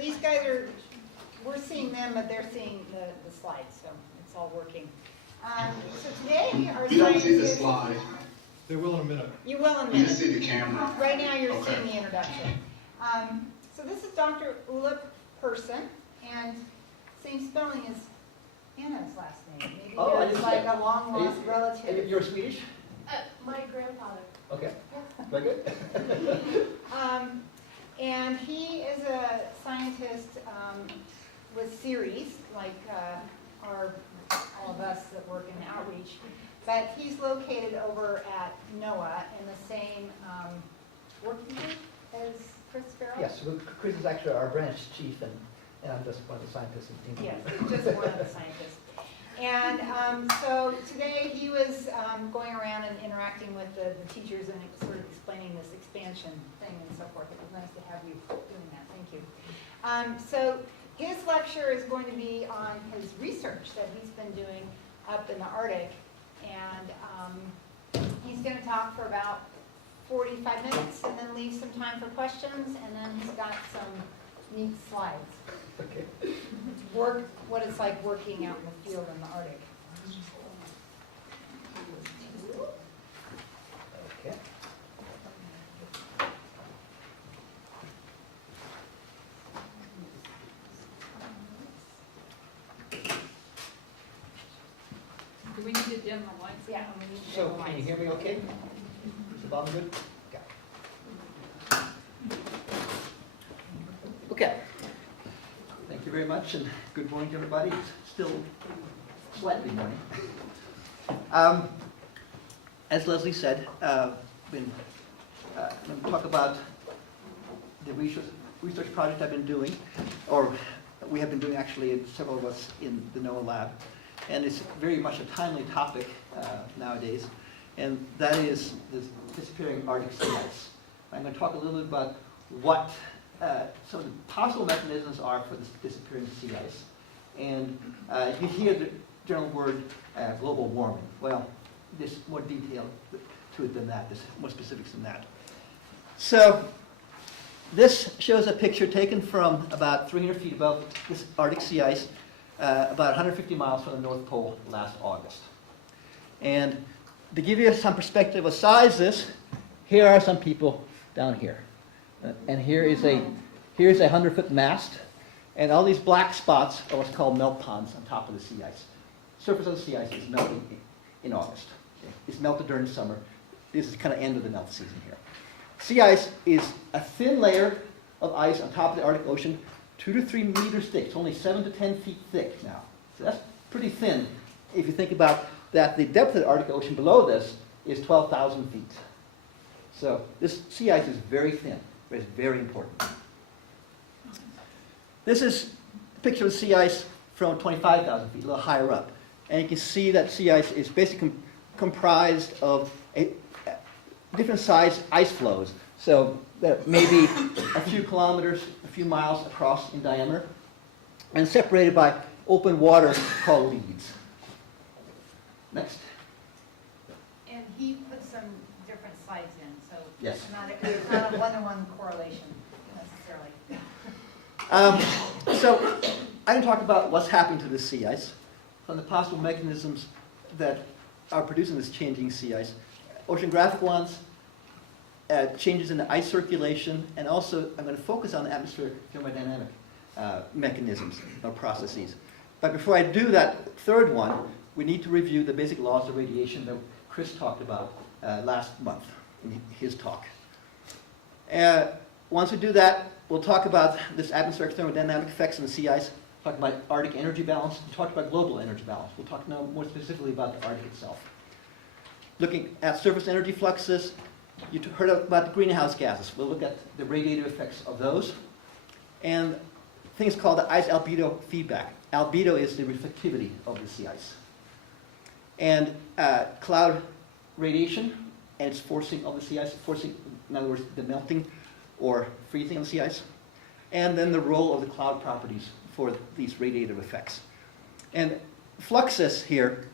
these guys are, we're seeing them, but they're seeing the slides, so it's all working. So today our You don't see the scientists, slide. They will in a minute. you will in a You minute. just see the camera. Right now you're Okay. seeing the introduction. So this is Dr. Ola Persson, and same spelling as Anna's last name. Maybe Oh, I there's didn't like see a it. long lost And relative. you're Swedish? My grandfather. Okay, very good. And he is a scientist with CIRES, like all of us that work in outreach. But he's located over at NOAA in the same working group as Chris Farrell? Yes, well, Chris is actually our branch chief, and I'm just one of the scientists in the team. Yes, just one of the scientists. And so today he was going around and interacting with the teachers and sort of explaining this expansion thing and so forth. It was nice to have you doing that. Thank you. So his lecture is going to be on his research that he's been doing up in the Arctic. And he's going to talk for about 45 minutes and then leave some time for questions. And then he's got some neat slides. Okay. What it's like working out in the field in the Arctic. Okay. Do we need to dim the lights? Yeah, and we need to So, go can you lights. hear me okay? Is the volume good? Okay. Thank you very much, and good morning to everybody. It's still slightly morning. As Leslie said, I'm going to talk about the research project I've been doing, or we have been doing actually, several of us in the NOAA lab. And it's very much a timely topic nowadays, and that is the disappearing Arctic sea ice. I'm going to talk a little bit about what some of the possible mechanisms are for this disappearing sea ice. And you hear the general word global warming. Well, there's more detail to it than that. There's more specifics than that. So this shows a picture taken from about 300 feet above this Arctic sea ice, about 150 miles from the North Pole last August. And to give you some perspective of size this, here are some people down here. And here is a 100-foot mast, and all these black spots are what's called melt ponds on top of the sea ice. Surface of the sea ice is melting in August. It's melted during summer. This is kind of end of the melt season here. Sea ice is a thin layer of ice on top of the Arctic Ocean, 2 to 3 meters thick. It's only 7 to 10 feet thick now. So that's pretty thin if you think about that the depth of the Arctic Ocean below this is 12,000 feet. So this sea ice is very thin, but it's very important. This is a picture of the sea ice from 25,000 feet, a little higher up. And you can see that sea ice is basically comprised of different size ice flows. So that may be a few kilometers, a few miles across in diameter, and separated by open water called leads. Next. And he put some different slides in, so Yes. it's not a one-to-one correlation necessarily. So I'm going to talk about what's happening to this sea ice, some of the possible mechanisms that are producing this changing sea ice, oceanographic ones, changes in the ice circulation, and also I'm going to focus on the atmospheric thermodynamic mechanisms or processes. But before I do that third one, we need to review the basic laws of radiation that Chris talked about last month in his talk. Once we do that, we'll talk about this atmospheric thermodynamic effects in the sea ice, talk about Arctic energy balance, and talk about global energy balance. We'll talk now more specifically about the Arctic itself. Looking at surface energy fluxes, you heard about the greenhouse gases. We'll look at the radiative effects of those. And things called the ICE-ALBEDO feedback. Albedo is the reflectivity of the sea ice. And cloud radiation and its forcing of the sea ice, forcing, in other words, the melting or freezing of the sea ice. And then the role of the cloud properties for these radiative effects. And fluxes here,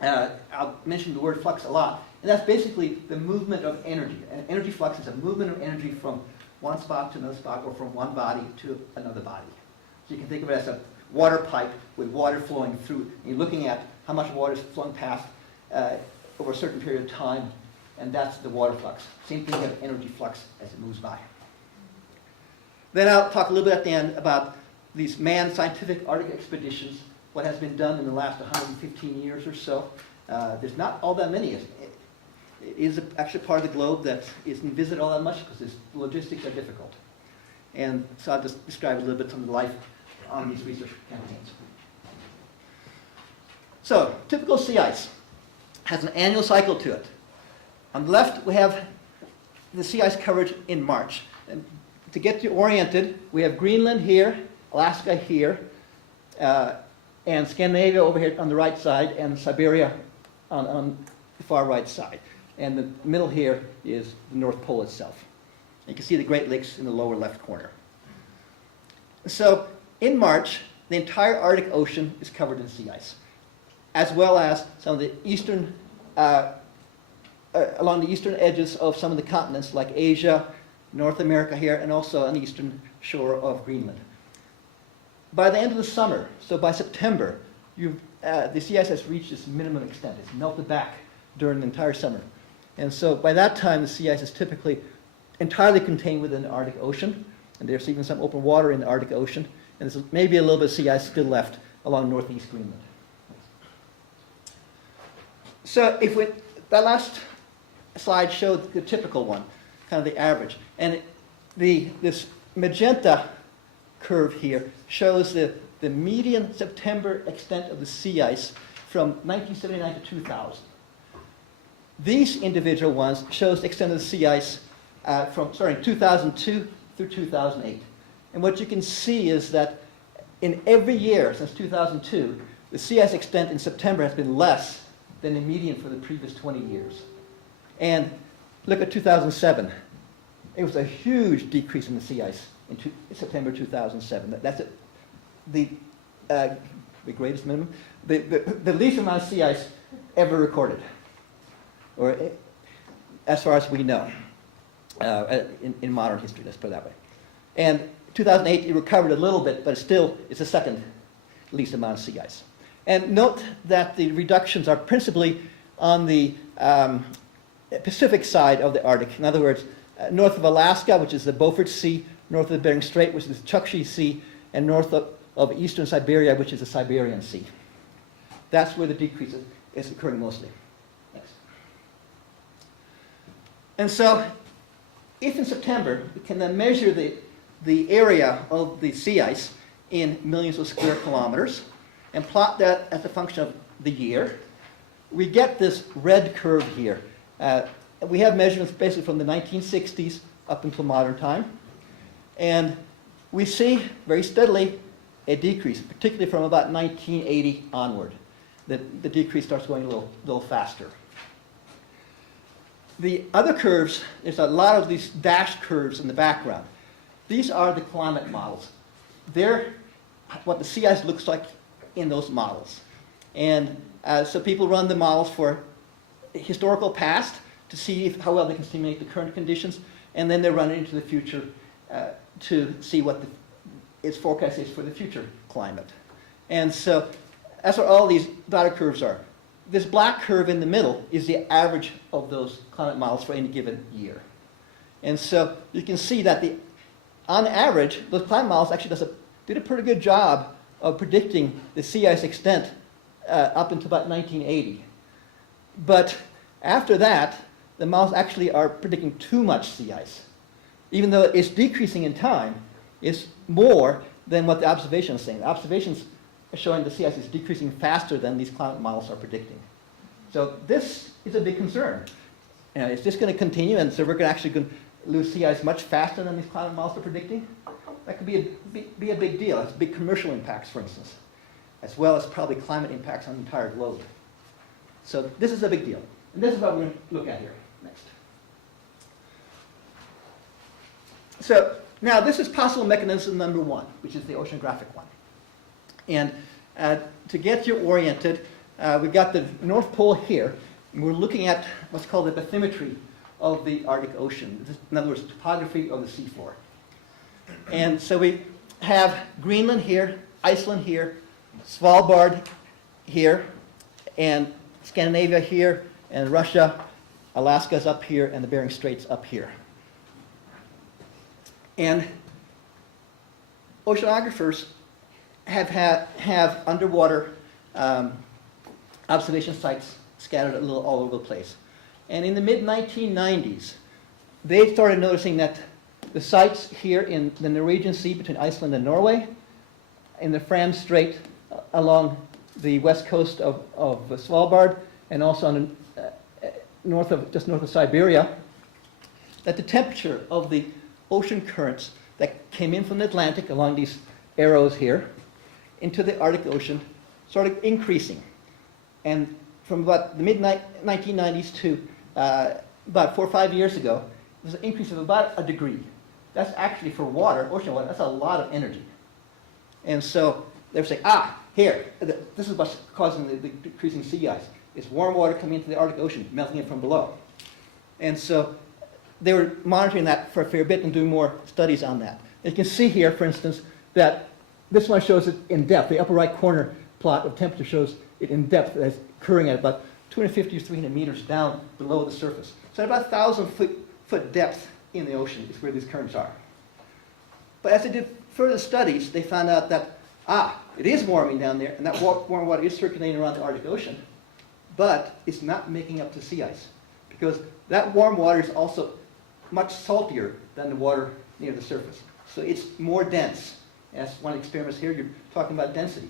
I'll mention the word flux a lot, and that's basically the movement of energy. And energy flux is a movement of energy from one spot to another spot or from one body to another body. So you can think of it as a water pipe with water flowing through. You're looking at how much water is flowing past over a certain period of time, and that's the water flux. Same thing with energy flux as it moves by. Then I'll talk a little bit at the end about these manned scientific Arctic expeditions, what has been done in the last 115 years or so. There's not all that many. It is actually part of the globe that isn't visited all that much because the logistics are difficult. And so I'll just describe a little bit some of the life on these research campaigns. So, typical sea ice has an annual cycle to it. On the left, we have the sea ice coverage in March. And to get you oriented, we have Greenland here, Alaska here, and Scandinavia over here on the right side, and Siberia on the far right side. And the middle here is the North Pole itself. You can see the Great Lakes in the lower left corner. So, in March, the entire Arctic Ocean is covered in sea ice, as well as some of the eastern, along the eastern edges of some of the continents like Asia, North America here, and also on the eastern shore of Greenland. By the end of the summer, so by September, the sea ice has reached its minimum extent. It's melted back during the entire summer. And so by that time, the sea ice is typically entirely contained within the Arctic Ocean, and there's even some open water in the Arctic Ocean, and there's maybe a little bit of sea ice still left along northeast Greenland. So that last slide showed the typical one, kind of the average. And this magenta curve here shows the median September extent of the sea ice from 1979 to 2000. These individual ones shows the extent of the sea ice from 2002 through 2008. And what you can see is that in every year since 2002, the sea ice extent in September has been less than the median for the previous 20 years. And look at 2007. It was a huge decrease in the sea ice in September 2007. That's the greatest minimum, the least amount of sea ice ever recorded, or as far as we know, in modern history, let's put it that way. And 2008, it recovered a little bit, but still, it's the second least amount of sea ice. And note that the reductions are principally on the Pacific side of the Arctic. In other words, north of Alaska, which is the Beaufort Sea, north of the Bering Strait, which is the Chukchi Sea, and north of eastern Siberia, which is the Siberian Sea. That's where the decrease is occurring mostly. Next. And so, if in September we can then measure the area of the sea ice in millions of square kilometers and plot that as a function of the year, we get this red curve here. We have measurements basically from the 1960s up until modern time. And we see very steadily a decrease, particularly from about 1980 onward. The decrease starts going a little faster. The other curves, there's a lot of these dashed curves in the background. These are the climate models. They're what the sea ice looks like in those models. And so people run the models for historical past to see how well they can simulate the current conditions, and then they run it into the future to see what its forecast is for the future climate. And so that's what all these dotted curves are. This black curve in the middle is the average of those climate models for any given year. And so you can see that on average, those climate models actually did a pretty good job of predicting the sea ice extent up until about 1980. But after that, the models actually are predicting too much sea ice. Even though it's decreasing in time, it's more than what the observation is saying. The observations are showing the sea ice is decreasing faster than these climate models are predicting. So this is a big concern. Is this going to continue, and so we're actually going to lose sea ice much faster than these climate models are predicting? That could be a big deal. That's big commercial impacts, for instance, as well as probably climate impacts on the entire globe. So this is a big deal. And this is what we're going to look at here next. So now this is possible mechanism number one, which is the oceanographic one. And to get you oriented, we've got the North Pole here, and we're looking at what's called the bathymetry of the Arctic Ocean. In other words, topography of the seafloor. And so we have Greenland here, Iceland here, Svalbard here, and Scandinavia here, and Russia, Alaska's up here, and the Bering Strait's up here. And oceanographers have underwater observation sites scattered a little all over the place. And in the mid-1990s, they started noticing that the sites here in the Norwegian Sea between Iceland and Norway, in the Fram Strait along the west coast of Svalbard, and also on the, just north of Siberia, that the temperature of the ocean currents that came in from the Atlantic along these arrows here into the Arctic Ocean started increasing. And from about the mid-1990s to about 4 or 5 years ago, there's an increase of about a degree. That's actually for water, ocean water, that's a lot of energy. And so they were saying, here, this is what's causing the decreasing sea ice. It's warm water coming into the Arctic Ocean, melting it from below. And so they were monitoring that for a fair bit and doing more studies on that. And you can see here, for instance, that this one shows it in depth. The upper right corner plot of temperature shows it in depth as occurring at about 250 or 300 meters down below the surface. So at about 1,000 foot depth in the ocean is where these currents are. But as they did further studies, they found out that, it is warming down there, and that warm water is circulating around the Arctic Ocean, but it's not making up to sea ice, because that warm water is also much saltier than the water near the surface. So it's more dense. As one of the experiments here, you're talking about density.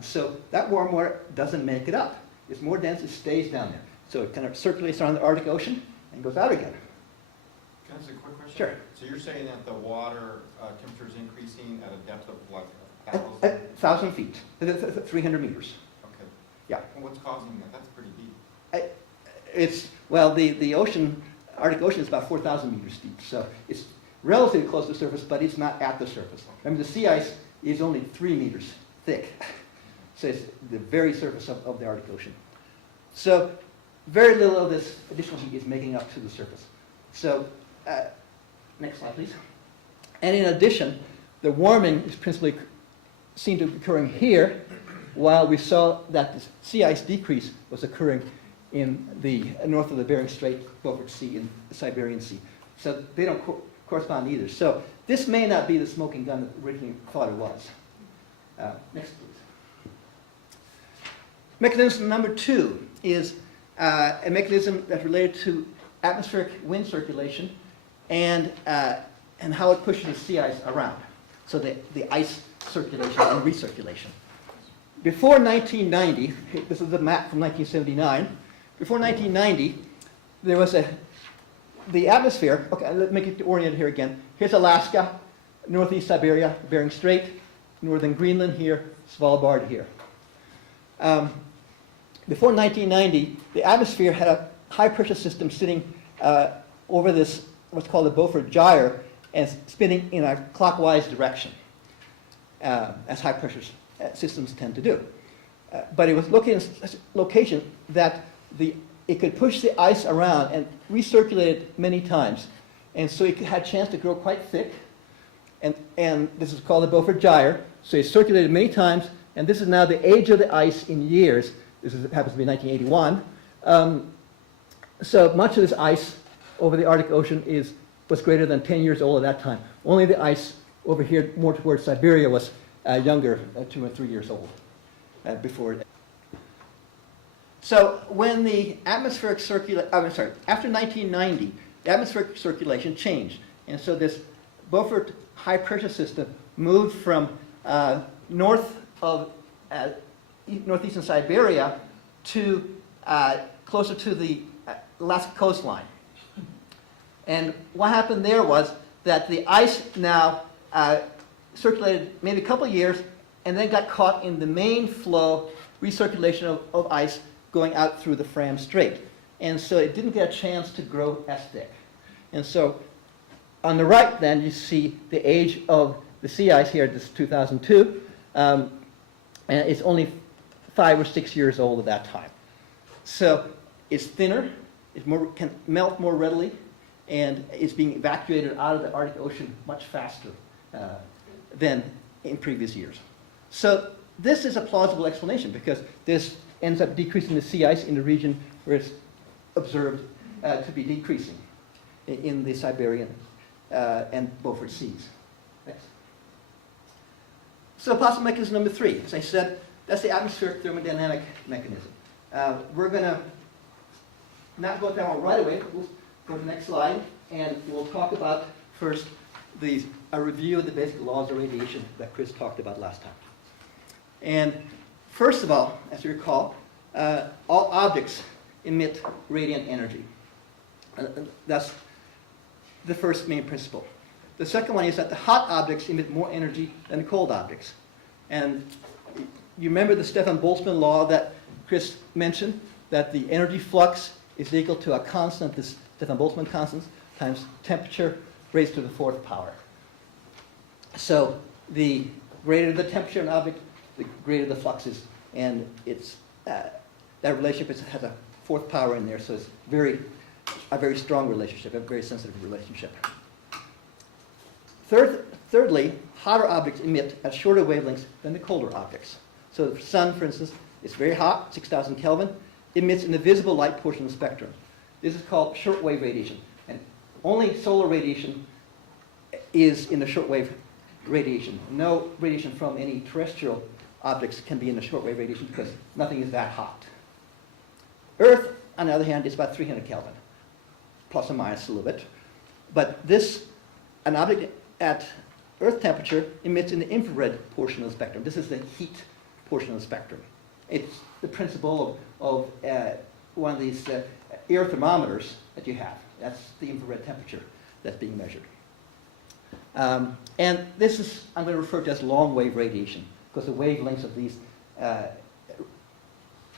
So that warm water doesn't make it up. It's more dense, it stays down there. So it kind of circulates around the Arctic Ocean and goes out again. Can I ask a quick question? Sure. So you're saying that the water temperature is increasing at a depth of like 1,000 feet, 300 meters. Okay. Yeah. And what's causing that? That's pretty deep. Well, the ocean, Arctic Ocean is about 4,000 meters deep, so it's relatively close to the surface, but it's not at the surface. Remember, the sea ice is only 3 meters thick, so it's the very surface of the Arctic Ocean. So very little of this additional heat is making up to the surface. So next slide, please. And in addition, the warming is principally seen to be occurring here, while we saw that the sea ice decrease was occurring in the north of the Bering Strait, Beaufort Sea, and the Siberian Sea. So they don't correspond either. So this may not be the smoking gun that originally thought it was. Next, please. Mechanism number 2 is a mechanism that's related to atmospheric wind circulation and how it pushes the sea ice around. So the ice circulation and recirculation. Before 1990, this is a map from 1979, before 1990, there was the atmosphere, okay, let me get oriented here again. Here's Alaska, northeast Siberia, Bering Strait, northern Greenland here, Svalbard here. Before 1990, the atmosphere had a high pressure system sitting over this, what's called the Beaufort Gyre, and spinning in a clockwise direction, as high pressure systems tend to do. But it was looking at a location that it could push the ice around and recirculate it many times. And so it had a chance to grow quite thick. And this is called the Beaufort Gyre. So it circulated many times. And this is now the age of the ice in years. Happens to be 1981. So much of this ice over the Arctic Ocean was greater than 10 years old at that time. Only the ice over here, more towards Siberia, was younger, 2 or 3 years old before. So when the atmospheric after 1990, the atmospheric circulation changed. And so this Beaufort high pressure system moved from north of northeastern Siberia to closer to the Alaska coastline. And what happened there was that the ice now circulated maybe a couple of years and then got caught in the main flow recirculation of ice going out through the Fram Strait. And so it didn't get a chance to grow as thick. And so on the right then you see the age of the sea ice here, this is 2002, and it's only 5 or 6 years old at that time. So it's thinner, can melt more readily, and is being evacuated out of the Arctic Ocean much faster than in previous years. So this is a plausible explanation because this ends up decreasing the sea ice in the region where it's observed to be decreasing in the Siberian and Beaufort Seas. Next. So possible mechanism number 3, as I said, that's the atmospheric thermodynamic mechanism. We're going to not go down right away, but we'll go to the next slide, and we'll talk about first a review of the basic laws of radiation that Chris talked about last time. And first of all, as you recall, all objects emit radiant energy. That's the first main principle. The second one is that the hot objects emit more energy than the cold objects. And you remember the Stefan Boltzmann law that Chris mentioned, that the energy flux is equal to a constant, this Stefan Boltzmann constant, times temperature raised to the 4th power. So the greater the temperature of an object, the greater the flux is, and it's that relationship has a 4th power in there, so it's a very strong relationship, a very sensitive relationship. Thirdly, hotter objects emit at shorter wavelengths than the colder objects. So the sun, for instance, is very hot, 6,000 Kelvin, emits in the visible light portion of the spectrum. This is called shortwave radiation, and only solar radiation is in the shortwave radiation. No radiation from any terrestrial objects can be in the shortwave radiation because nothing is that hot. Earth, on the other hand, is about 300 Kelvin, plus or minus a little bit. But an object at Earth temperature emits in the infrared portion of the spectrum. This is the heat portion of the spectrum. It's the principle of one of these air thermometers that you have. That's the infrared temperature that's being measured. And this is, I'm going to refer to as long wave radiation, because the wavelengths of these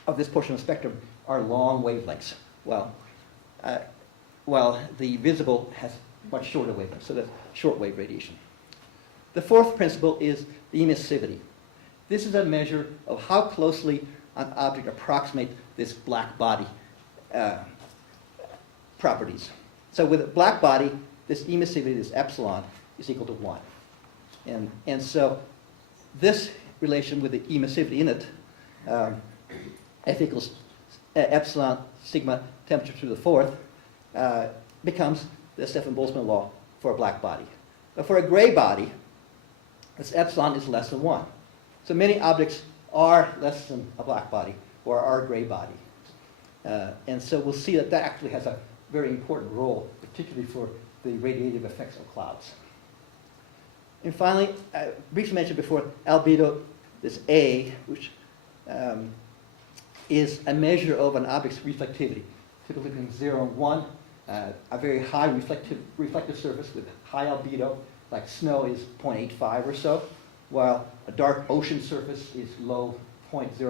of this portion of the spectrum are long wavelengths. While the visible has much shorter wavelengths, so that's short wave radiation. The fourth principle is the emissivity. This is a measure of how closely an object approximates this black body properties. So with a black body, this emissivity, this epsilon, is equal to 1. And so this relation with the emissivity in it, F equals epsilon sigma temperature to the 4th, becomes the Stefan Boltzmann law for a black body. But for a gray body, this epsilon is less than 1. So many objects are less than a black body or are a gray body. And so we'll see that that actually has a very important role, particularly for the radiative effects of clouds. And finally, I briefly mentioned before, albedo, this A, which is a measure of an object's reflectivity, typically between 0 and 1. A very high reflective surface with high albedo, like snow, is 0.85 or so, while a dark ocean surface is low 0.05 to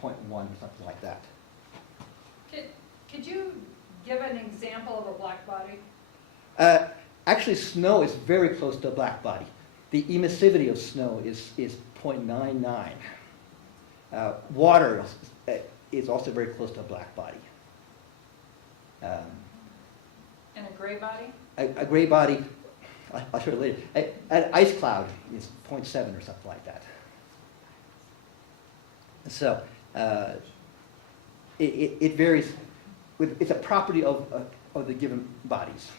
0.1 or something like that. Could you give an example of a black body? Actually, snow is very close to a black body. The emissivity of snow is 0.99. Water is also very close to a black body. And a gray body? A gray body, I'll show you later. An ice cloud is 0.7 or something like that. So it varies. It's a property of the given bodies.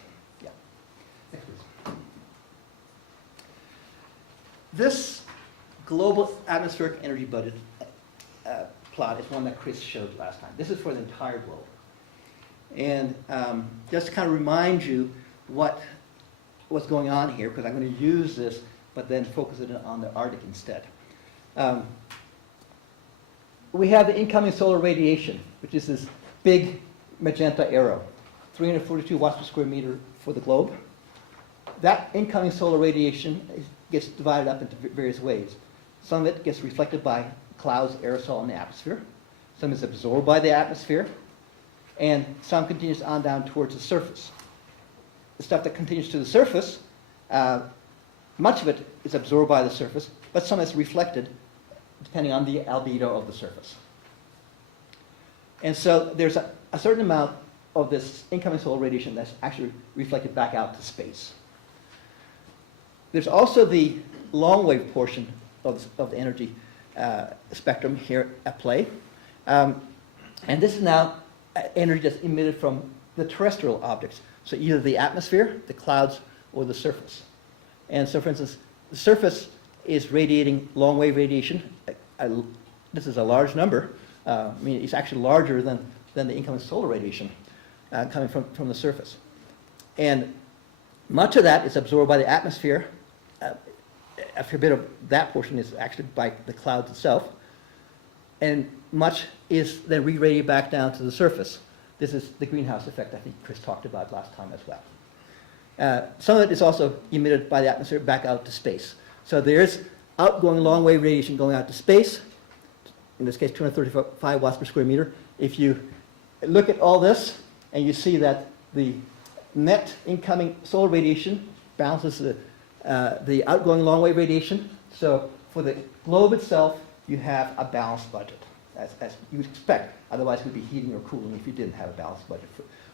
Yeah. Next, please. This global atmospheric energy budget plot is one that Chris showed last time. This is for the entire globe. And just to kind of remind you what's going on here, because I'm going to use this, but then focus it on the Arctic instead. We have the incoming solar radiation, which is this big magenta arrow, 342 watts per square meter for the globe. That incoming solar radiation gets divided up into various ways. Some of it gets reflected by clouds, aerosol in the atmosphere. Some is absorbed by the atmosphere. And some continues on down towards the surface. The stuff that continues to the surface, much of it is absorbed by the surface, but some is reflected depending on the albedo of the surface. And so there's a certain amount of this incoming solar radiation that's actually reflected back out to space. There's also the long wave portion of the energy spectrum here at play. And this is now energy that's emitted from the terrestrial objects. So either the atmosphere, the clouds, or the surface. And so, for instance, the surface is radiating long wave radiation. This is a large number. I mean, it's actually larger than the incoming solar radiation coming from the surface. And much of that is absorbed by the atmosphere. A fair bit of that portion is actually by the clouds itself. And much is then re-radiated back down to the surface. This is the greenhouse effect I think Chris talked about last time as well. Some of it is also emitted by the atmosphere back out to space. So there's outgoing long wave radiation going out to space, in this case 235 watts per square meter. If you look at all this and you see that the net incoming solar radiation balances the outgoing long wave radiation, so for the globe itself you have a balanced budget, as you would expect. Otherwise we'd be heating or cooling if you didn't have a balanced budget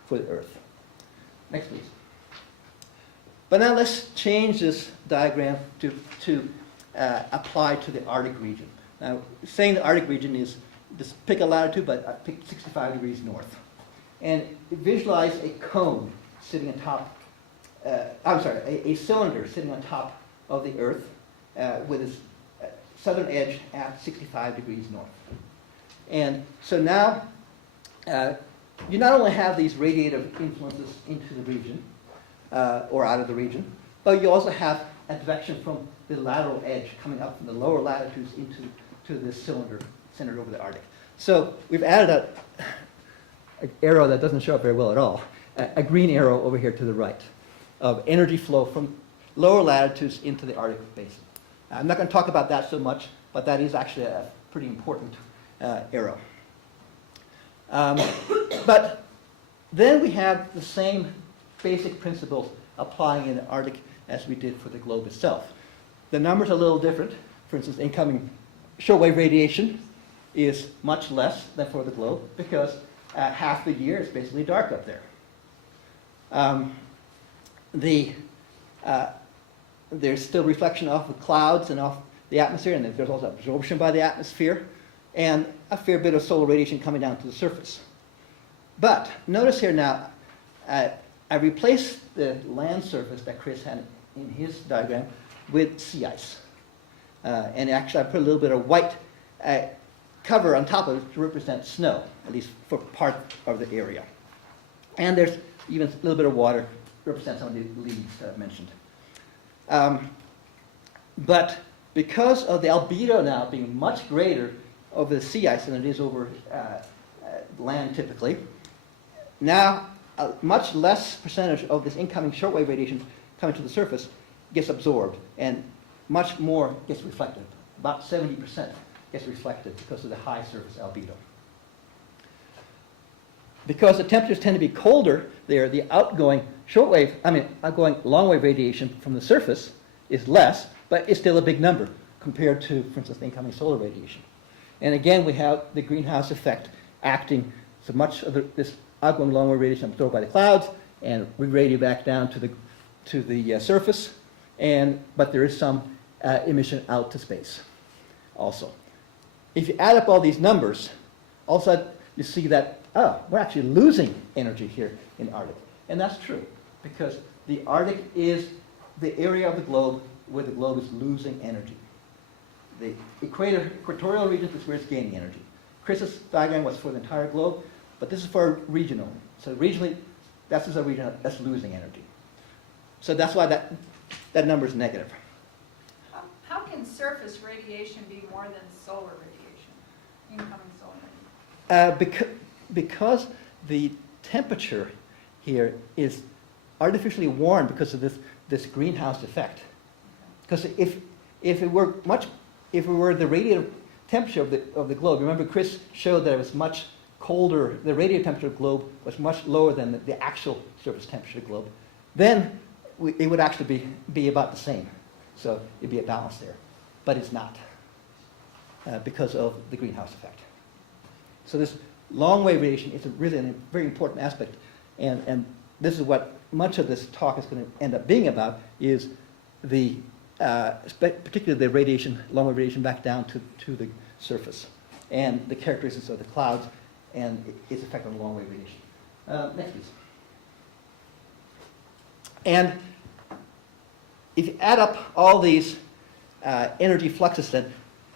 for the Earth. Next please. But now let's change this diagram to apply to the Arctic region. Now, saying the Arctic region is, just pick a latitude, but I picked 65 degrees north. And visualize a cone sitting on top, a cylinder sitting on top of the Earth with its southern edge at 65 degrees north. And so now, you not only have these radiative influences into the region, or out of the region, but you also have advection from the lateral edge coming up from the lower latitudes into this cylinder centered over the Arctic. So we've added an arrow that doesn't show up very well at all, a green arrow over here to the right of energy flow from lower latitudes into the Arctic basin. I'm not going to talk about that so much, but that is actually a pretty important arrow. But then we have the same basic principles applying in the Arctic as we did for the globe itself. The numbers are a little different. For instance, incoming shortwave radiation is much less than for the globe because half the year is basically dark up there. There's still reflection off the clouds and off the atmosphere, and there's also absorption by the atmosphere, and a fair bit of solar radiation coming down to the surface. But notice here now, I replaced the land surface that Chris had in his diagram with sea ice. And actually I put a little bit of white cover on top of it to represent snow, at least for part of the area. And there's even a little bit of water to represent some of the leaves that I've mentioned. But because of the albedo now being much greater over the sea ice than it is over land typically, now a much less percentage of this incoming shortwave radiation coming to the surface gets absorbed, and much more gets reflected. About 70% gets reflected because of the high surface albedo. Because the temperatures tend to be colder there, the outgoing long wave radiation from the surface is less, but it's still a big number compared to, for instance, the incoming solar radiation. And again, we have the greenhouse effect acting, so much of this outgoing long wave radiation absorbed by the clouds and re-radiated back down to the surface, but there is some emission out to space also. If you add up all these numbers, all of a sudden you see that, we're actually losing energy here in Arctic. And that's true, because the Arctic is the area of the globe where the globe is losing energy. The equatorial region is where it's gaining energy. Chris's diagram was for the entire globe, but this is for regional. So regionally, that's just a region that's losing energy. So that's why that number is negative. How can surface radiation be more than solar radiation, incoming solar radiation? Because the temperature here is artificially warmed because of this greenhouse effect. Because if it were the radiative temperature of the globe, remember Chris showed that it was much colder, the radiative temperature of the globe was much lower than the actual surface temperature of the globe, then it would actually be about the same. So it'd be a balance there. But it's not because of the greenhouse effect. So this long wave radiation is really a very important aspect And this is what much of this talk is going to end up being about, is the, particularly the radiation, long-wave radiation back down to the surface, and the characteristics of the clouds and its effect on long-wave radiation. Next, please. And if you add up all these energy fluxes then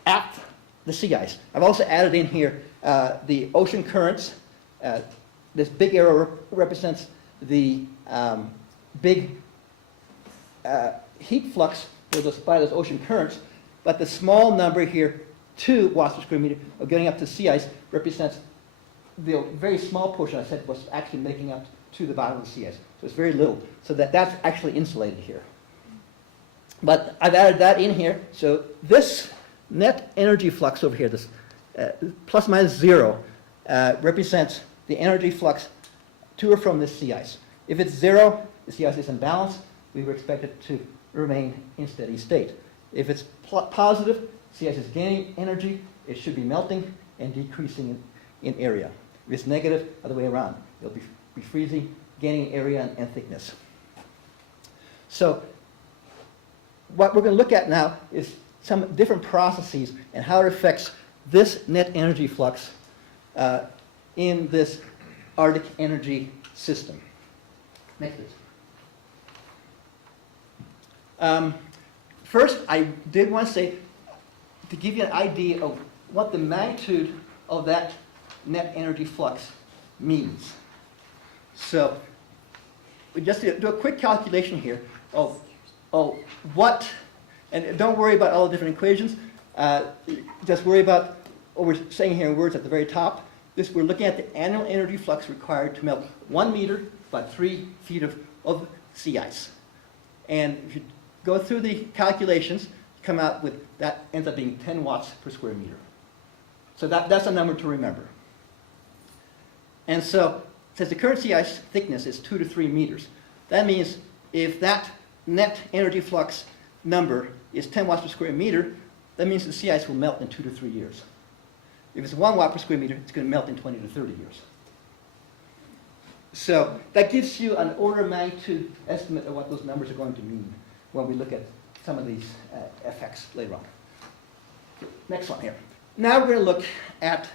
at the sea ice, I've also added in here the ocean currents. This big arrow represents the big heat flux by those ocean currents, but the small number here, 2 watts per square meter, of getting up to sea ice represents the very small portion I said was actually making up to the bottom of the sea ice. So it's very little. So that's actually insulated here. But I've added that in here. So this net energy flux over here, this plus minus 0, represents the energy flux to or from this sea ice. If it's 0, the sea ice is in balance. We would expect it to remain in steady state. If it's positive, sea ice is gaining energy. It should be melting and decreasing in area. If it's negative, other way around. It'll be freezing, gaining area and thickness. So what we're going to look at now is some different processes and how it affects this net energy flux in this Arctic energy system. Next, please. First, I did want to say, to give you an idea of what the magnitude of that net energy flux means. So we just do a quick calculation here of what, and don't worry about all the different equations, just worry about what we're saying here in words at the very top. We're looking at the annual energy flux required to melt 1 meter, about 3 feet of sea ice. And if you go through the calculations, you come out with, that ends up being 10 watts per square meter. So that's a number to remember. And so, since the current sea ice thickness is 2 to 3 meters, that means if that net energy flux number is 10 watts per square meter, that means the sea ice will melt in 2 to 3 years. If it's 1 watt per square meter, it's going to melt in 20 to 30 years. So that gives you an order of magnitude estimate of what those numbers are going to mean when we look at some of these effects later on. Next one here. Now we're going to look at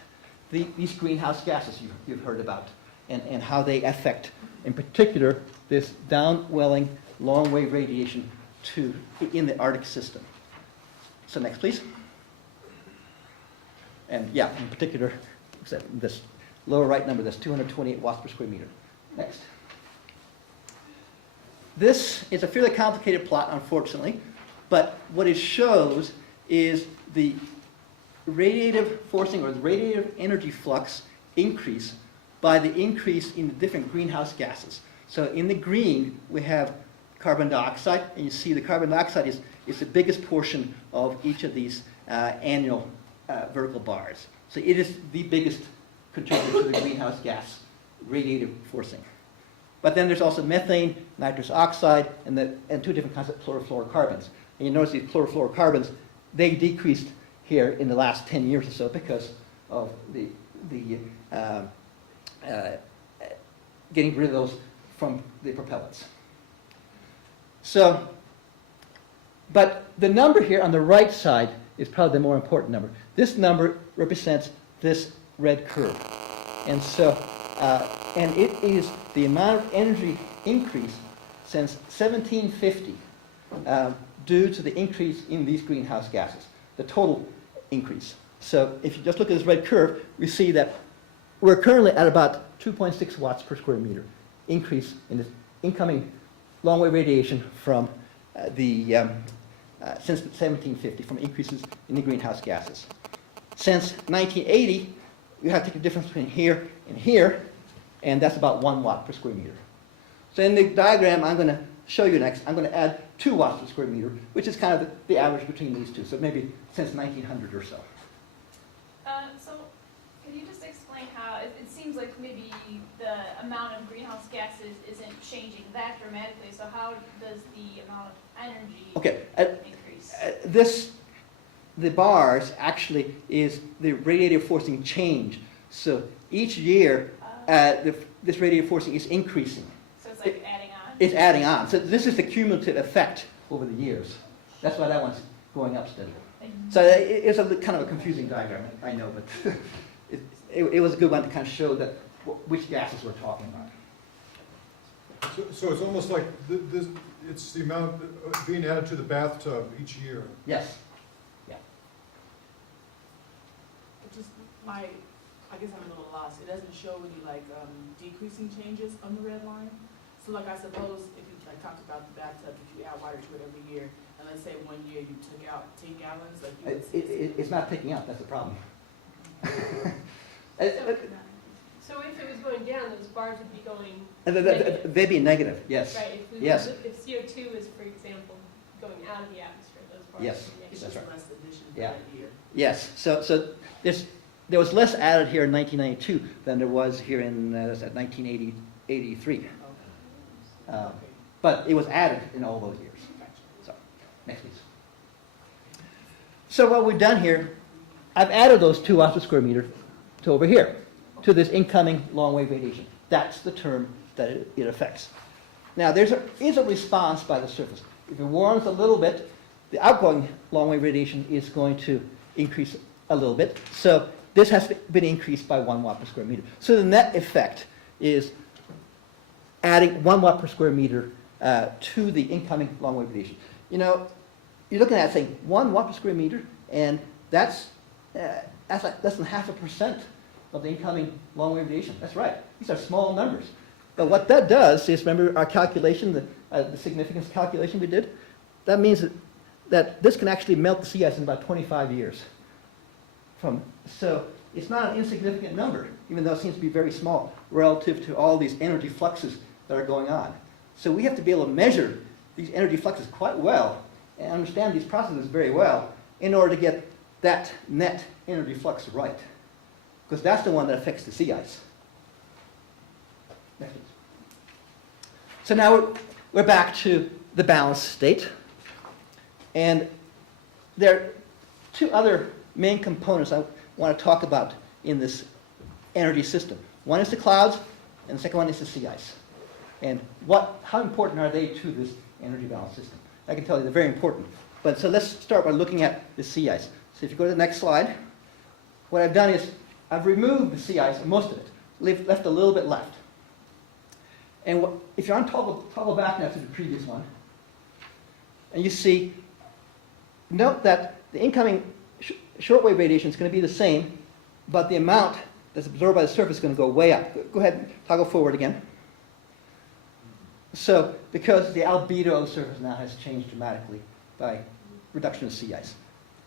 these greenhouse gases you've heard about and how they affect, in particular, this downwelling long-wave radiation in the Arctic system. So next, please. And yeah, in particular, this lower right number, that's 228 watts per square meter. Next. This is a fairly complicated plot, unfortunately, but what it shows is the radiative forcing or the radiative energy flux increase by the increase in the different greenhouse gases. So in the green, we have carbon dioxide, and you see the carbon dioxide is the biggest portion of each of these annual vertical bars. So it is the biggest contributor to the greenhouse gas radiative forcing. But then there's also methane, nitrous oxide, and 2 different kinds of chlorofluorocarbons. And you notice these chlorofluorocarbons, they decreased here in the last 10 years or so because of the getting rid of those from the propellants. So, but the number here on the right side is probably the more important number. This number represents this red curve. And so, and it is the amount of energy increase since 1750 due to the increase in these greenhouse gases, the total increase. So if you just look at this red curve, we see that we're currently at about 2.6 watts per square meter increase in the incoming long-wave radiation from since 1750, from increases in the greenhouse gases. Since 1980, you have to take the difference between here and here, and that's about 1 watt per square meter. So in the diagram I'm going to show you next, I'm going to add 2 watts per square meter, which is kind of the average between these two, so maybe since 1900 or so. So could you just explain how, it seems like maybe the amount of greenhouse gases isn't changing that dramatically, so how does the amount of energy increase? The bars actually is the radiative forcing change. So each year this radiative forcing is increasing. So it's like adding on? It's adding on. So this is the cumulative effect over the years. That's why that one's going up steadily. So it's a kind of a confusing diagram, I know, but it was a good one to kind of show that which gases we're talking about. So it's almost like this, it's the amount being added to the bathtub each year. Yes. Just I guess I'm a little lost. It doesn't show any like decreasing changes on the red line. So like I suppose if you like talked about the bathtub, if you add water to it every year, and let's say 1 year you took out 10 gallons, like you would see. It's not picking up, that's the problem. So if it was going down, those bars would be going negative. They'd be negative, yes. Right, Yes. if CO2 is, for example, going out of the atmosphere, those bars Yes. would be It's negative. just That's less addition for Yeah. that year. Yes, so there was less added here in 1992 than there was here in 1983. Okay. But it was added in all those years. So, next please. So what we've done here, I've added those 2 watts per square meter to over here, to this incoming long-wave radiation. That's the term that it affects. Now, there is a response by the surface. If it warms a little bit, the outgoing long-wave radiation is going to increase a little bit. So this has been increased by 1 watt per square meter. So the net effect is adding 1 watt per square meter to the incoming long-wave radiation. You know, you're looking at saying 1 watt per square meter, and that's like less than 0.5% of the incoming long-wave radiation. That's right. These are small numbers. But what that does is, remember our calculation, the significance calculation we did? That means that this can actually melt the sea ice in about 25 years. So it's not an insignificant number, even though it seems to be very small relative to all these energy fluxes that are going on. So we have to be able to measure these energy fluxes quite well and understand these processes very well in order to get that net energy flux right. Because that's the one that affects the sea ice. Next, please. So now we're back to the balanced state. And there are 2 other main components I want to talk about in this energy system. One is the clouds, and the second one is the sea ice. And how important are they to this energy balance system? I can tell you they're very important. But so let's start by looking at the sea ice. So if you go to the next slide, what I've done is I've removed the sea ice, most of it, left a little bit left. And if you're on toggle back now to the previous one, and you see, note that the incoming shortwave radiation is going to be the same, but the amount that's absorbed by the surface is going to go way up. Go ahead and toggle forward again. So, because the albedo of the surface now has changed dramatically by reduction of sea ice.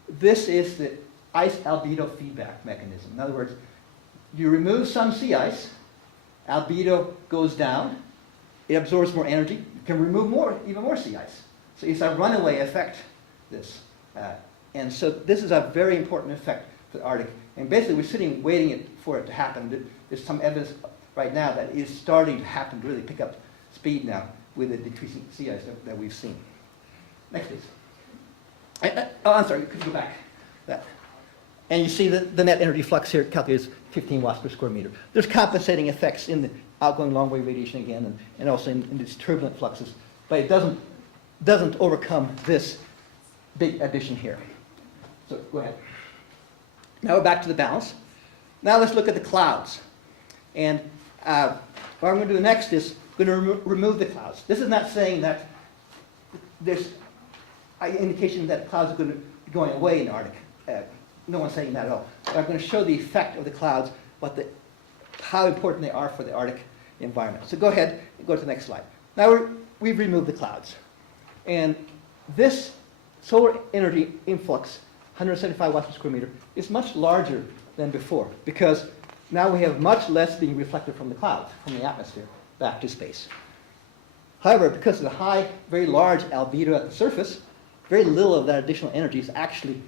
This is the ICE-ALBEDO feedback mechanism. In other words, you remove some sea ice, albedo goes down, it absorbs more energy, you can remove even more sea ice. So it's a runaway effect, this. And so this is a very important effect for the Arctic. And basically we're sitting waiting for it to happen. There's some evidence right now that it's starting to happen, to really pick up speed now with the decreasing sea ice that we've seen. Next, please. I'm sorry, could you go back? That. And you see the net energy flux here calculated as 15 watts per square meter. There's compensating effects in the outgoing long-wave radiation again, and also in these turbulent fluxes, but it doesn't overcome this big addition here. So go ahead. Now we're back to the balance. Now let's look at the clouds. And what I'm going to do next is going to remove the clouds. This is not saying that there's an indication that clouds are going to be going away in the Arctic. No one's saying that at all. But I'm going to show the effect of the clouds, how important they are for the Arctic environment. So go ahead and go to the next slide. Now we've removed the clouds. And this solar energy influx, 175 watts per square meter, is much larger than before because now we have much less being reflected from the clouds, from the atmosphere, back to space. However, because of the high, very large albedo at the surface, very little of that additional energy is actually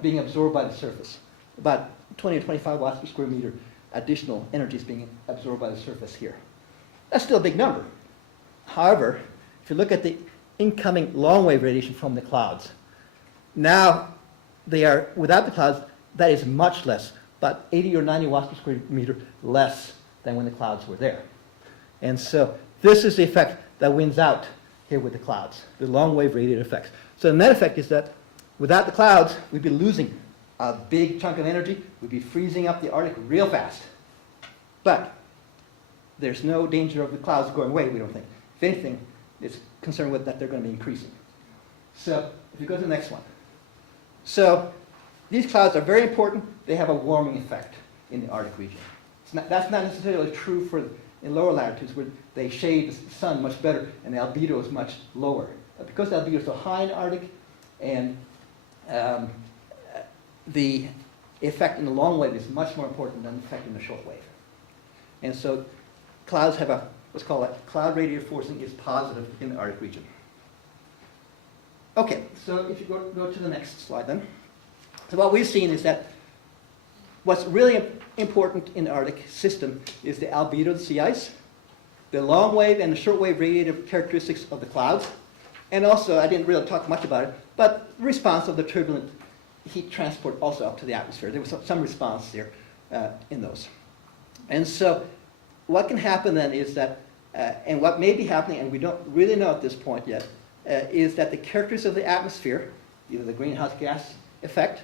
being absorbed by the surface. About 20 or 25 watts per square meter additional energy is being absorbed by the surface here. That's still a big number. However, if you look at the incoming long-wave radiation from the clouds, now they are, without the clouds, that is much less, about 80 or 90 watts per square meter less than when the clouds were there. And so this is the effect that wins out here with the clouds, the long-wave radiative effects. So the net effect is that without the clouds, we'd be losing a big chunk of energy. We'd be freezing up the Arctic real fast. But there's no danger of the clouds going away, we don't think. If anything, it's concerned with that they're going to be increasing. So if you go to the next one. So these clouds are very important. They have a warming effect in the Arctic region. That's not necessarily true in lower latitudes where they shade the sun much better and the albedo is much lower. Because the albedo is so high in the Arctic, and the effect in the long wave is much more important than the effect in the short wave. And so clouds have what's called a cloud radiative forcing is positive in the Arctic region. Okay, so if you go to the next slide then. So what we've seen is that what's really important in the Arctic system is the albedo of the sea ice, the long wave and the short wave radiative characteristics of the clouds, and also, I didn't really talk much about it, but the response of the turbulent heat transport also up to the atmosphere. There was some response there in those. And so what can happen then is that, and what may be happening, and we don't really know at this point yet, is that the characteristics of the atmosphere, either the greenhouse gas effect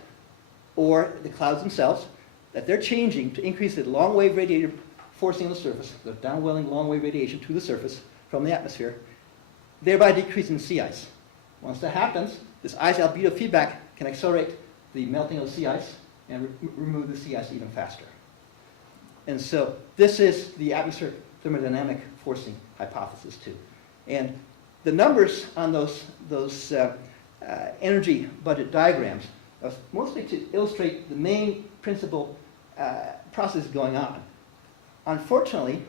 or the clouds themselves, that they're changing to increase the long wave radiative forcing on the surface, the downwelling long wave radiation to the surface from the atmosphere, thereby decreasing sea ice. Once that happens, this ICE-ALBEDO feedback can accelerate the melting of the sea ice and remove the sea ice even faster. And so this is the atmospheric thermodynamic forcing hypothesis too. And the numbers on those energy budget diagrams are mostly to illustrate the main principal process going on. Unfortunately,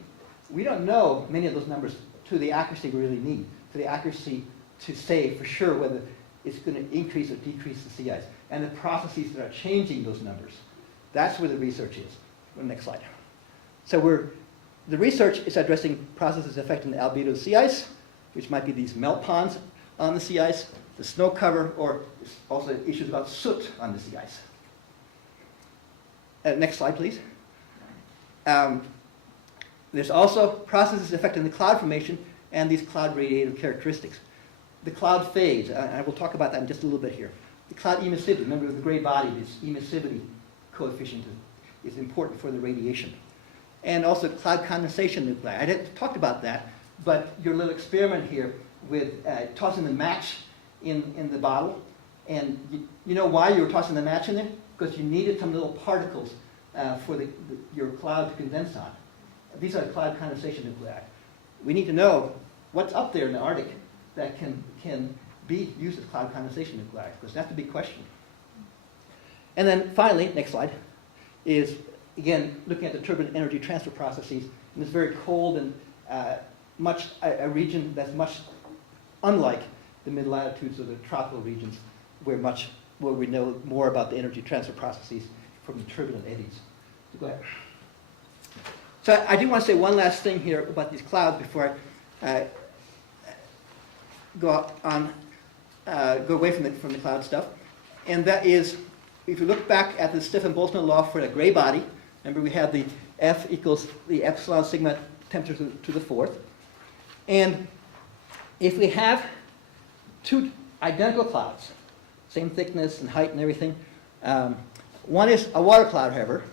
we don't know many of those numbers to the accuracy we really need, to the accuracy to say for sure whether it's going to increase or decrease the sea ice, and the processes that are changing those numbers. That's where the research is. Next slide. So the research is addressing processes affecting the albedo of the sea ice, which might be these melt ponds on the sea ice, the snow cover, or also issues about soot on the sea ice. Next slide, please. There's also processes affecting the cloud formation and these cloud radiative characteristics. The cloud phase, I will talk about that in just a little bit here. The cloud emissivity, remember the gray body, this emissivity coefficient is important for the radiation. And also cloud condensation nuclei. I didn't talk about that, but your little experiment here with tossing the match in the bottle, and you know why you were tossing the match in there? Because you needed some little particles for your cloud to condense on. These are cloud condensation nuclei. We need to know what's up there in the Arctic that can be used as cloud condensation nuclei, because that's the big question. And then finally, next slide, is again looking at the turbulent energy transfer processes in this very cold and a region that's much unlike the mid-latitudes or the tropical regions where we know more about the energy transfer processes from the turbulent eddies. So go ahead. So I do want to say one last thing here about these clouds before I go away from the cloud stuff, and that is, if you look back at the Stefan-Boltzmann law for a gray body, remember we have the F equals the epsilon sigma temperature to the fourth, and if we have two identical clouds, same thickness and height and everything, one is a water cloud, however,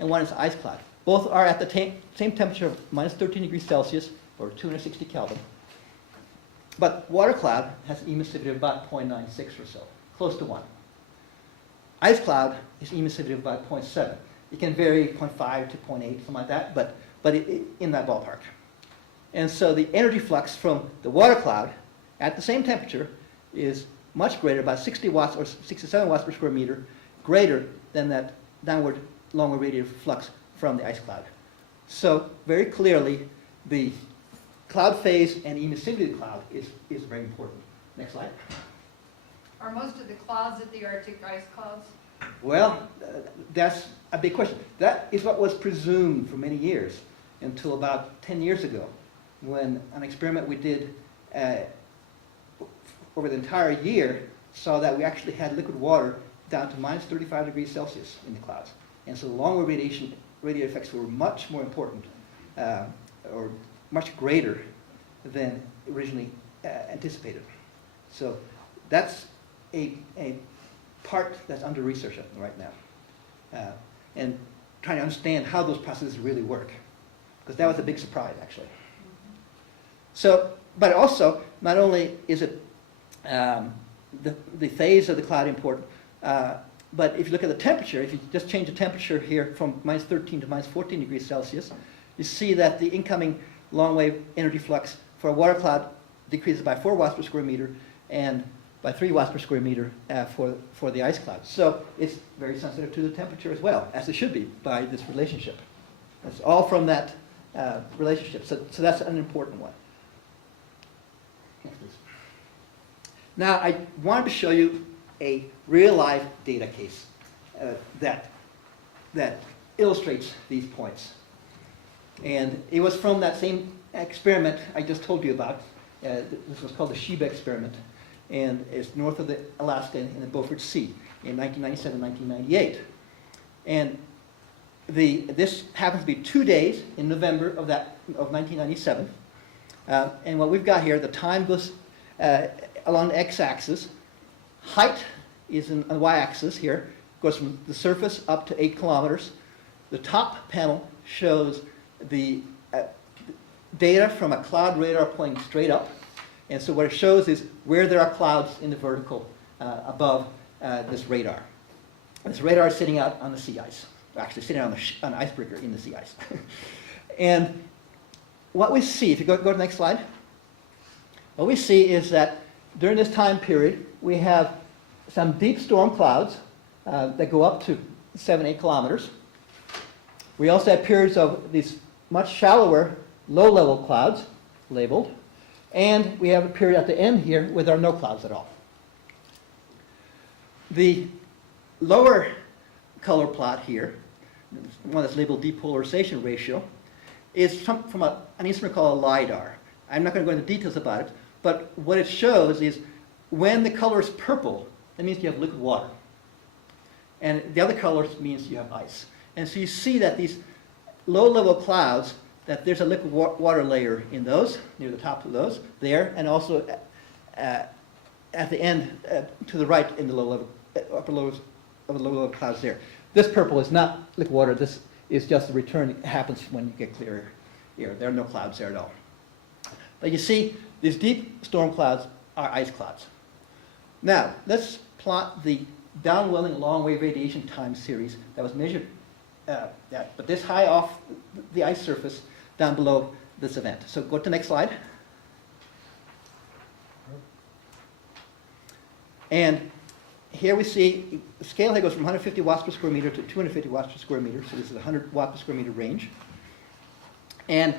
and one is an ice cloud. Both are at the same temperature of minus 13 degrees Celsius, or 260 Kelvin. But water cloud has emissivity of about 0.96 or so, close to 1. Ice cloud is emissivity of about 0.7. It can vary 0.5 to 0.8, something like that, but in that ballpark. And so the energy flux from the water cloud at the same temperature is much greater, about 60 watts or 67 watts per square meter, greater than that downward longer radiative flux from the ice cloud. So very clearly, the cloud phase and emissivity of the cloud is very important. Next slide. Are most of the clouds at the Arctic ice clouds? Well, that's a big question. That is what was presumed for many years, until about 10 years ago, when an experiment we did over the entire year saw that we actually had liquid water down to minus 35 degrees Celsius in the clouds. And so the longer radiative effects were much more important or much greater than originally anticipated. So that's a part that's under research right now. And trying to understand how those processes really work. Because that was a big surprise, actually. So, but also, not only is it the phase of the cloud important, but if you look at the temperature, if you just change the temperature here from minus 13 to minus 14 degrees Celsius, you see that the incoming long-wave energy flux for a water cloud decreases by 4 watts per square meter and by 3 watts per square meter for the ice cloud. So it's very sensitive to the temperature as well, as it should be by this relationship. That's all from that relationship. So that's an important one. Next, please. Now, I wanted to show you a real-life data case that illustrates these points. And it was from that same experiment I just told you about. This was called the SHEBA experiment. And it's north of the Alaska in the Beaufort Sea in 1997, 1998. And this happens to be 2 days in November of 1997. And what we've got here, the time goes along the x-axis. Height is on the y-axis here, goes from the surface up to 8 kilometers. The top panel shows the data from a cloud radar pointing straight up. And so what it shows is where there are clouds in the vertical above this radar. This radar is sitting out on the sea ice, actually sitting on an icebreaker in the sea ice. And what we see, if you go to the next slide, what we see is that during this time period, we have some deep storm clouds that go up to 7, 8 kilometers. We also have periods of these much shallower, low-level clouds labeled. And we have a period at the end here where there are no clouds at all. The lower color plot here, one that's labeled depolarization ratio, is from an instrument called a LiDAR. I'm not going to go into details about it, but what it shows is when the color is purple, that means you have liquid water. And the other color means you have ice. And so you see that these low-level clouds, that there's a liquid water layer in those, near the top of those, there, and also at the end, to the right in the upper levels of the low-level clouds there. This purple is not liquid water. This is just the return that happens when you get clear air. There are no clouds there at all. But you see, these deep storm clouds are ice clouds. Now, let's plot the downwelling long-wave radiation time series that was measured, but this high off the ice surface down below this event. So go to the next slide. And here we see the scale here goes from 150 watts per square meter to 250 watts per square meter. So this is a 100 watt per square meter range. And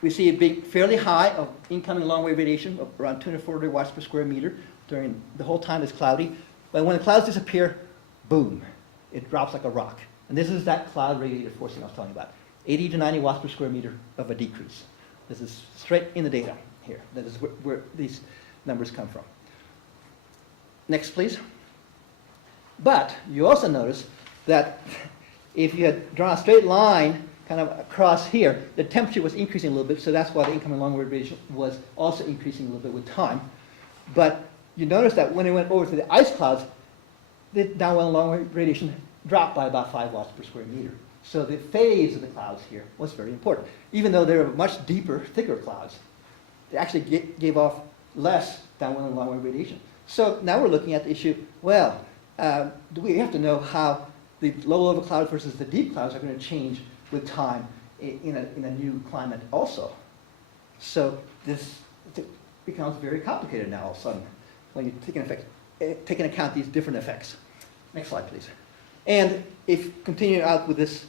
we see it being fairly high of incoming long-wave radiation of around 240 watts per square meter during the whole time it's cloudy. But when the clouds disappear, boom, it drops like a rock. And this is that cloud radiative forcing I was telling you about. 80 to 90 watts per square meter of a decrease. This is straight in the data here. That is where these numbers come from. Next, please. But you also notice that if you had drawn a straight line kind of across here, the temperature was increasing a little bit, so that's why the incoming long-wave radiation was also increasing a little bit with time. But you notice that when it went over to the ice clouds, the downwelling long-wave radiation dropped by about 5 watts per square meter. So the phase of the clouds here was very important. Even though they were much deeper, thicker clouds, they actually gave less downwelling long-wave radiation. So now we're looking at the issue, well, do we have to know how the low-level clouds versus the deep clouds are going to change with time in a new climate also? So this becomes very complicated now all of a sudden when you take into account these different effects. Next slide, please. And if continuing out with this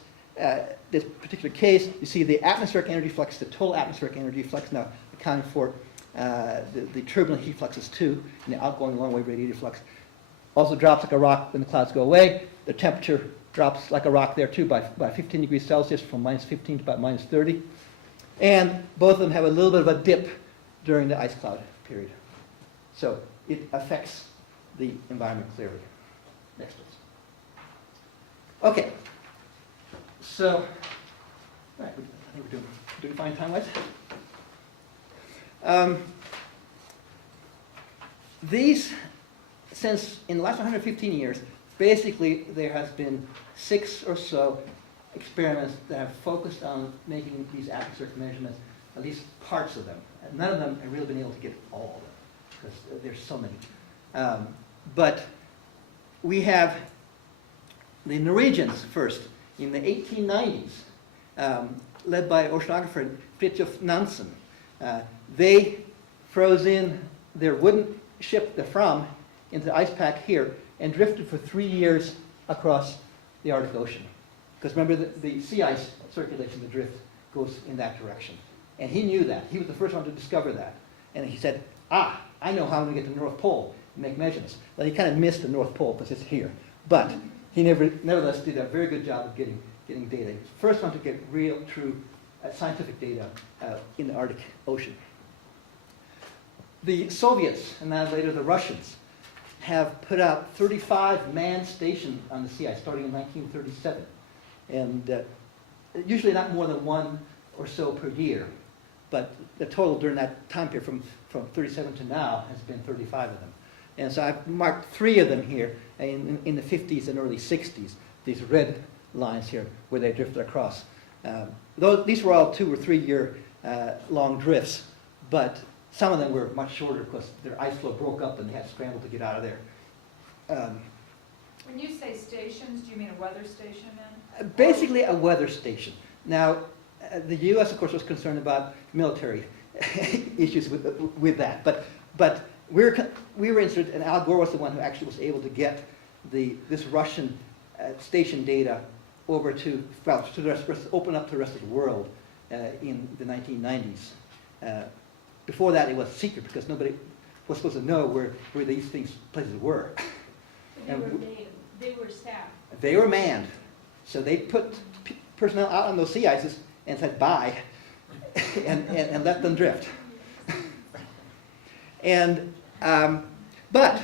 particular case, you see the atmospheric energy flux, the total atmospheric energy flux now accounting for the turbulent heat fluxes too, and the outgoing long-wave radiative flux also drops like a rock when the clouds go away. The temperature drops like a rock there too by 15 degrees Celsius from minus 15 to about minus 30. And both of them have a little bit of a dip during the ice cloud period. So it affects the environment clearly. Next, please. Okay. So, all right, think we're doing fine time-wise. These, since in the last 115 years, basically there has been 6 or so experiments that have focused on making these atmospheric measurements, at least parts of them. And none of them have really been able to get all of them, because there's so many. But we have the Norwegians first, in the 1890s, led by oceanographer Fridtjof Nansen. They froze in their wooden ship, the Fram, into the ice pack here, and drifted for 3 years across the Arctic Ocean. Because remember, the sea ice circulation, the drift, goes in that direction. And he knew that. He was the first one to discover that. And he said, I know how I'm going to get to the North Pole and make measurements. Well, he kind of missed the North Pole because it's here. But he nevertheless did a very good job of getting data. He was the first one to get real, true scientific data in the Arctic Ocean. The Soviets, and now later the Russians, have put out 35 manned stations on the sea ice starting in 1937. And usually not more than 1 or so per year. But the total during that time period from 37 to now has been 35 of them. And so I've marked 3 of them here in the 50s and early 60s, these red lines here where they drifted across. These were all 2 or 3 year long drifts, but some of them were much shorter because their ice flow broke up and they had to scramble to get out of there. When you say stations, do you mean a weather station then? Basically a weather station. Now, the U.S., of course, was concerned about military issues with that. But we were interested, and Al Gore was the one who actually was able to get this Russian station data over to the rest, open up to the rest of the world in the 1990s. Before that, it was secret because nobody was supposed to know where these places were. They were manned, they were staffed. They were manned. So they put personnel out on those sea ices and said bye and let them drift. But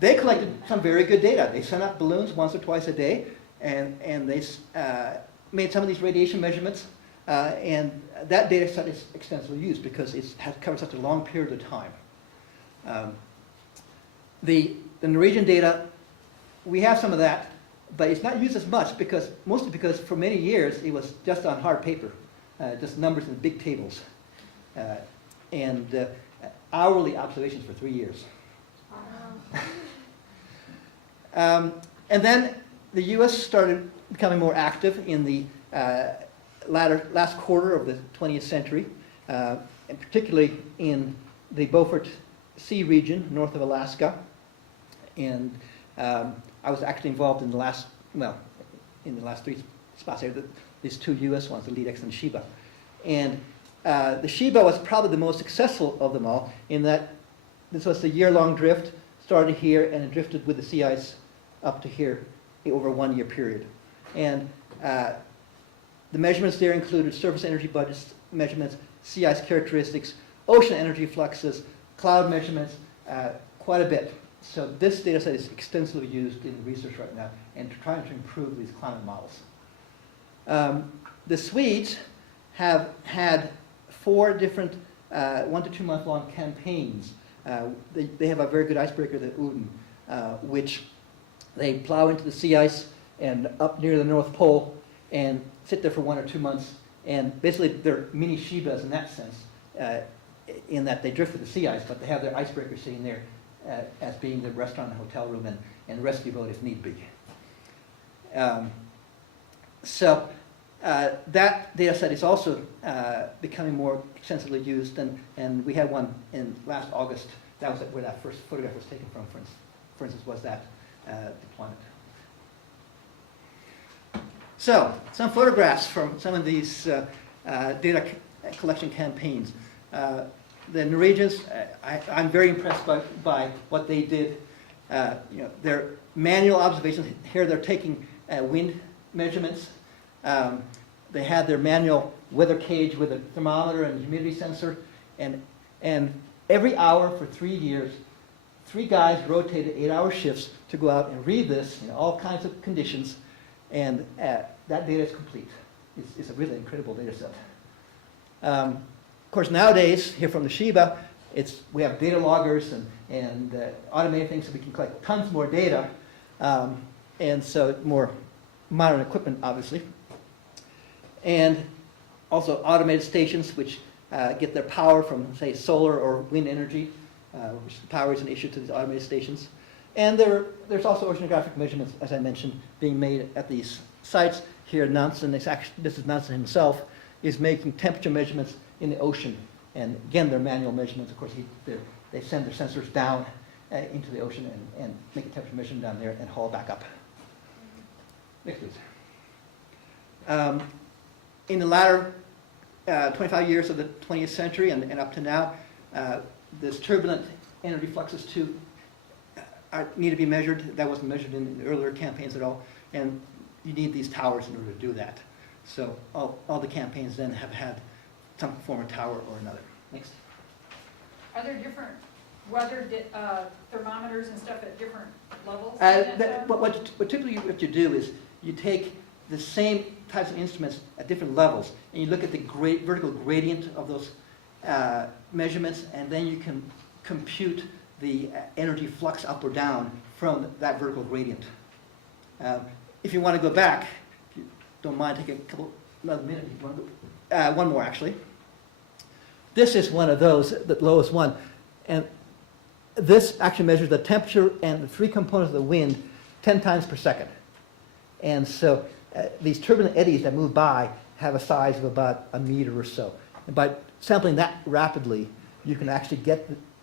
they collected some very good data. They sent out balloons once or twice a day, and they made some of these radiation measurements, and that data set is extensively used because it has covered such a long period of time. The Norwegian data, we have some of that, but it's not used as much mostly because for many years it was just on hard paper, just numbers in big tables, and hourly observations for 3 years. And then the U.S. started becoming more active in the last quarter of the 20th century, and particularly in the Beaufort Sea region north of Alaska. And I was actually involved in the last 3 spots there, these 2 U.S. ones, the LEADX and SHEBA. And the SHEBA was probably the most successful of them all in that this was a year-long drift, started here and it drifted with the sea ice up to here over a 1-year period. And the measurements there included surface energy budgets measurements, sea ice characteristics, ocean energy fluxes, cloud measurements, quite a bit. So this data set is extensively used in research right now and trying to improve these climate models. The Swedes have had 4 different 1 to 2 month long campaigns. They have a very good icebreaker, the Uden, which they plow into the sea ice and up near the North Pole and sit there for 1 or 2 months. And basically they're mini SHEBAs in that sense, in that they drift with the sea ice, but they have their icebreaker sitting there as being the restaurant and hotel room and rescue boat if need be. So that data set is also becoming more extensively used, and we had one in last August. That was where that first photograph was taken from, for instance, was that deployment. So, some photographs from some of these data collection campaigns. The Norwegians, I'm very impressed by what they did. Their manual observations, here they're taking wind measurements. They had their manual weather cage with a thermometer and humidity sensor, and every hour for 3 years, 3 guys rotated 8-hour shifts to go out and read this in all kinds of conditions, and that data is complete. It's a really incredible data set. Of course, nowadays, here from the SHEBA, we have data loggers and automated things so we can collect tons more data. And so more modern equipment, obviously. And also automated stations which get their power from, say, solar or wind energy, which power is an issue to these automated stations. And there's also oceanographic measurements, as I mentioned, being made at these sites. Here, Nansen, this is Nansen himself, is making temperature measurements in the ocean. And again, they're manual measurements. Of course, they send their sensors down into the ocean and make a temperature measurement down there and haul back up. Next, please. In the latter 25 years of the 20th century and up to now, this turbulent energy fluxes too need to be measured. That wasn't measured in the earlier campaigns at all. And you need these towers in order to do that. So all the campaigns then have had some form of tower or another. Next. Are there different weather thermometers and stuff at different levels? What typically what you do is you take the same types of instruments at different levels, and you look at the vertical gradient of those measurements, and then you can compute the energy flux up or down from that vertical gradient. If you want to go back, if you don't mind taking another minute, if you want to go, one more actually. This is one of those, the lowest one, and this actually measures the temperature and the three components of the wind 10 times per second. And so these turbulent eddies that move by have a size of about a meter or so. And by sampling that rapidly, you can actually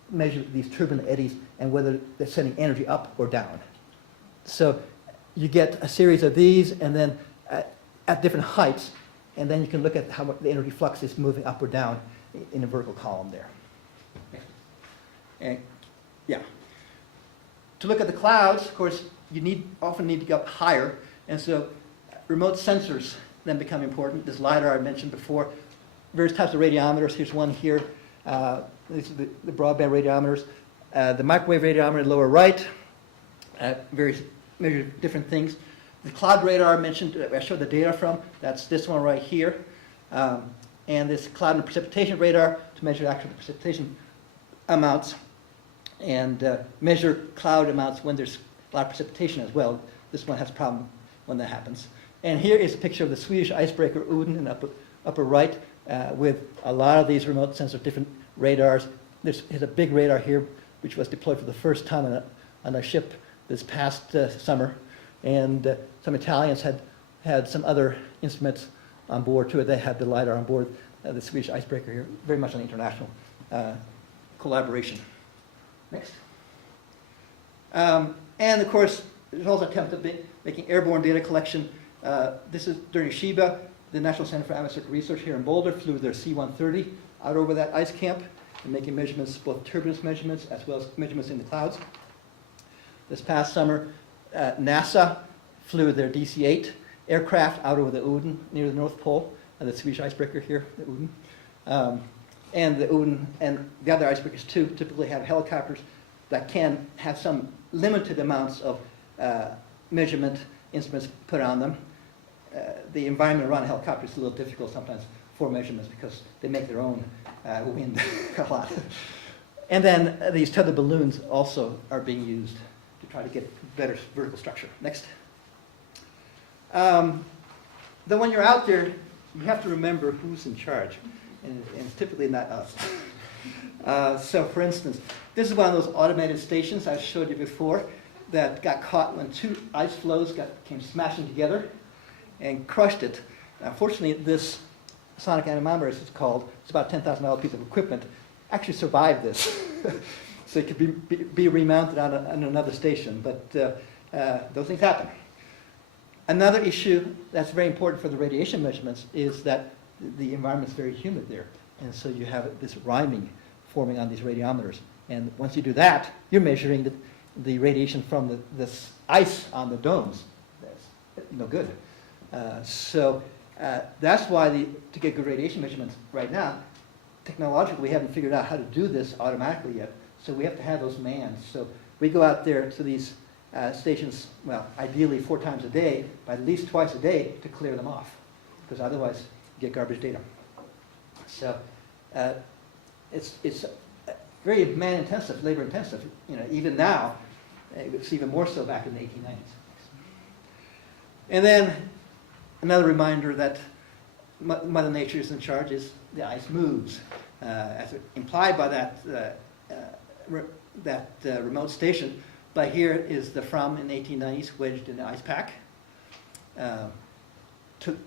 measure these turbulent eddies and whether they're sending energy up or down. So you get a series of these, and then at different heights, and then you can look at how the energy flux is moving up or down in a vertical column there. And yeah. To look at the clouds, of course, you often need to go up higher, and so remote sensors then become important. This LiDAR I mentioned before, various types of radiometers. Here's one here. These are the broadband radiometers. The microwave radiometer in the lower right, measure different things. The cloud radar I mentioned, I showed the data from, that's this one right here. And this cloud and precipitation radar to measure actual precipitation amounts and measure cloud amounts when there's a lot of precipitation as well. This one has a problem when that happens. And here is a picture of the Swedish icebreaker Uden in the upper right with a lot of these remote sensors, different radars. There's a big radar here which was deployed for the first time on a ship this past summer. And some Italians had some other instruments on board too. They had the LiDAR on board, the Swedish icebreaker here, very much an international collaboration. Next. And of course, there's also attempt at making airborne data collection. This is during SHEBA. The National Center for Atmospheric Research here in Boulder flew their C-130 out over that ice camp and making measurements, both turbulence measurements as well as measurements in the clouds. This past summer, NASA flew their DC-8 aircraft out over the Uden near the North Pole, the Swedish icebreaker here, the Uden. And the Uden and the other icebreakers too typically have helicopters that can have some limited amounts of measurement instruments put on them. The environment around a helicopter is a little difficult sometimes for measurements because they make their own wind a lot. And then these tethered balloons also are being used to try to get better vertical structure. Next. Then when you're out there, you have to remember who's in charge, and it's typically not us. So for instance, this is one of those automated stations I showed you before that got caught when two ice floes came smashing together and crushed it. Fortunately, this sonic anemometer, as it's called, it's about a $10,000 piece of equipment, actually survived this. So it could be remounted on another station, but those things happen. Another issue that's very important for the radiation measurements is that the environment is very humid there, and so you have this rhyming forming on these radiometers. And once you do that, you're measuring the radiation from this ice on the domes. That's no good. So that's why to get good radiation measurements right now, technologically we haven't figured out how to do this automatically yet. So we have to have those manned. So we go out there to these stations, well, ideally 4 times a day, but at least twice a day to clear them off, because otherwise you get garbage data. So it's very man-intensive, labor-intensive. Even now, it's even more so back in the 1890s. And then another reminder that Mother Nature is in charge is the ice moves. As implied by that remote station, but here is the Fram in the 1890s wedged in the ice pack. To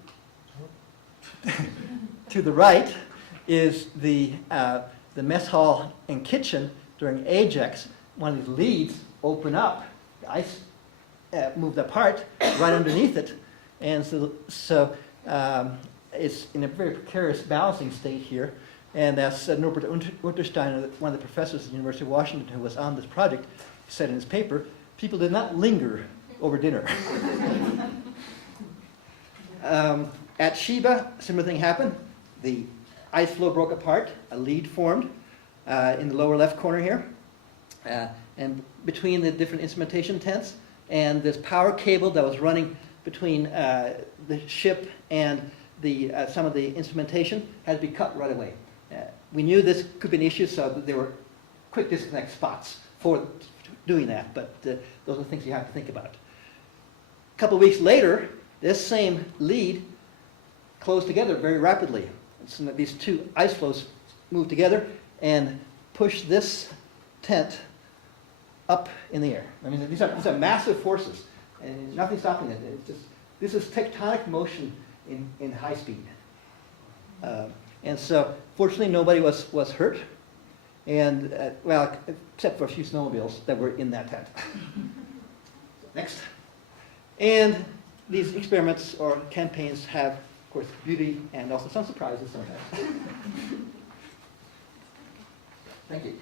the right is the mess hall and kitchen during Ajax. One of these leads open up, the ice moved apart right underneath it, and so it's in a very precarious balancing state here. And as Norbert Untersteiner, one of the professors at the University of Washington who was on this project, said in his paper, people did not linger over dinner. At SHEBA, a similar thing happened. The ice flow broke apart, a lead formed in the lower left corner here. And between the different instrumentation tents and this power cable that was running between the ship and some of the instrumentation had to be cut right away. We knew this could be an issue, so there were quick disconnect spots for doing that, but those are things you have to think about. A couple of weeks later, this same lead closed together very rapidly. So these two ice flows moved together and pushed this tent up in the air. I mean, these are massive forces, and nothing's stopping it. This is tectonic motion in high speed. And so, fortunately, nobody was hurt, and well, except for a few snowmobiles that were in that tent. Next. And these experiments or campaigns have, of course, beauty and also some surprises sometimes. Thank you.